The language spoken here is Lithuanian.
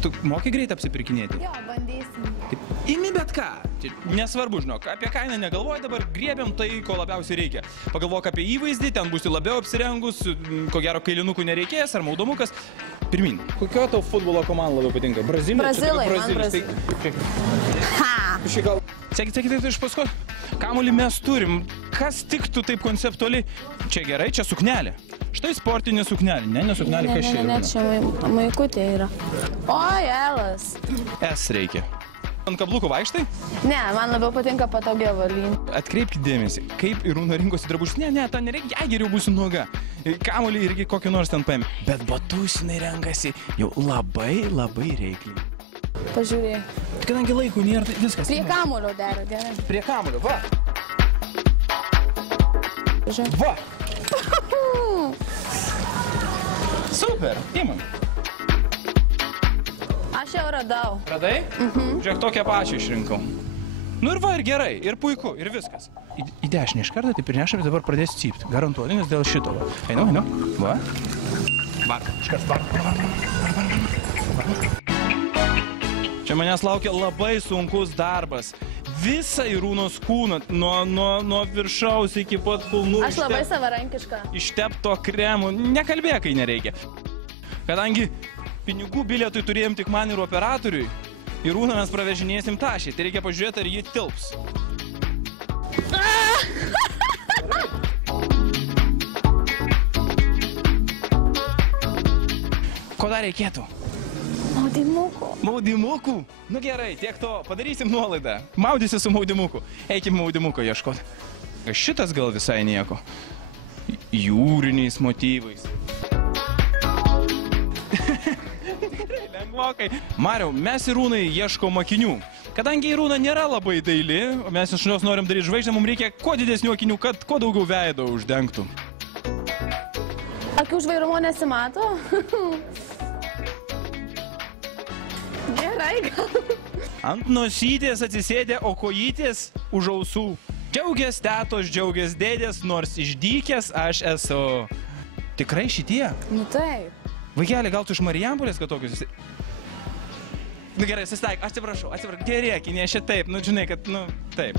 Tu moki greit apsipirkinėti? Jo, bandysim. Imi bet ką. Nesvarbu, žinok, apie kainą negalvoji, dabar griebiam tai, ko labiausiai reikia. Pagalvok apie įvaizdį, ten būsi labiau apsirengus, ko gero kailinukų nereikės, ar maudomukas. Pirmin. Kokio tau futbolo komanda labiau patinka? Brazilija? Brazilai, man Brazilai. Ha! Sekit, iš paskui. Kamuolį mes turim. Kas tiktų taip konceptualiai? Čia gerai, čia suknelė. Štai sportinė suknelė. Ne suknelė, kas čia yra? Ne, čia maikutė yra. Oi, elas. S reikia. Ant kablukų vaikštai? Ne, man labiau patinka patogia valyn. Atkreipkite dėmesį, kaip Irūna rinkosi drabužius. Ne, ta nereikia, jei geriau būsiu nuoga. Kamuolį irgi kokį nors ten paėmė. Bet batus jinai renkasi jau labai reikliai. Pažiūrėk. Kadangi laikų nėra, tai viskas. Prie kamulio dera, gerai. Prie kamulio, va. Žiūrėk. Va. Super, imam. Aš jau radau. Radai? Žiūrėk, tokią pačią išrinkau. Nu ir va, ir gerai, ir puiku, ir viskas. Į dešinę iš karto, taip ir nešam, dabar pradės cypti. Garantuoti, nes dėl šito. Einu. Va. Vak. Iškart, vak. Čia manęs laukia labai sunkus darbas. Visą Irūnos kūną, nuo viršaus iki pat kulnų. Aš labai savarankiška. Ištepto kremų. Nekalbėk, kai nereikia. Kadangi pinigų bilietui turėjom tik man ir operatoriui, Irūną mes pravežinėsim tašį. Tai reikia pažiūrėti, ar ji tilps. Ko dar reikėtų? Maudimukų. Maudimukų? Nu gerai, tiek to. Padarysim nuolaidą. Maudysi su maudimuku. Eikim maudimuko ieškoti. Šitas gal visai nieko. Jūriniais motyvais. Lengvokai. Mariau, mes Irūnai ieškom akinių. Kadangi Irūna nėra labai daili, o mes iš jos norim daryti žvaigždę, mums reikia kuo didesnių akinių, kad kuo daugiau veido uždengtų. Akių žvairumo nesimato? Gerai, gal. Ant nosytės atsisėdė, o kojytės už ausų. Džiaugias tetos, džiaugias dėdės, nors išdykęs aš esu. Tikrai šitie? Nu taip. Vaikeli, gal tu iš Marijampolės, kad tokius esi? Nu gerai, susitaik, atsiprašau, gerėki, ne šitaip, nu žinai, kad, nu, taip.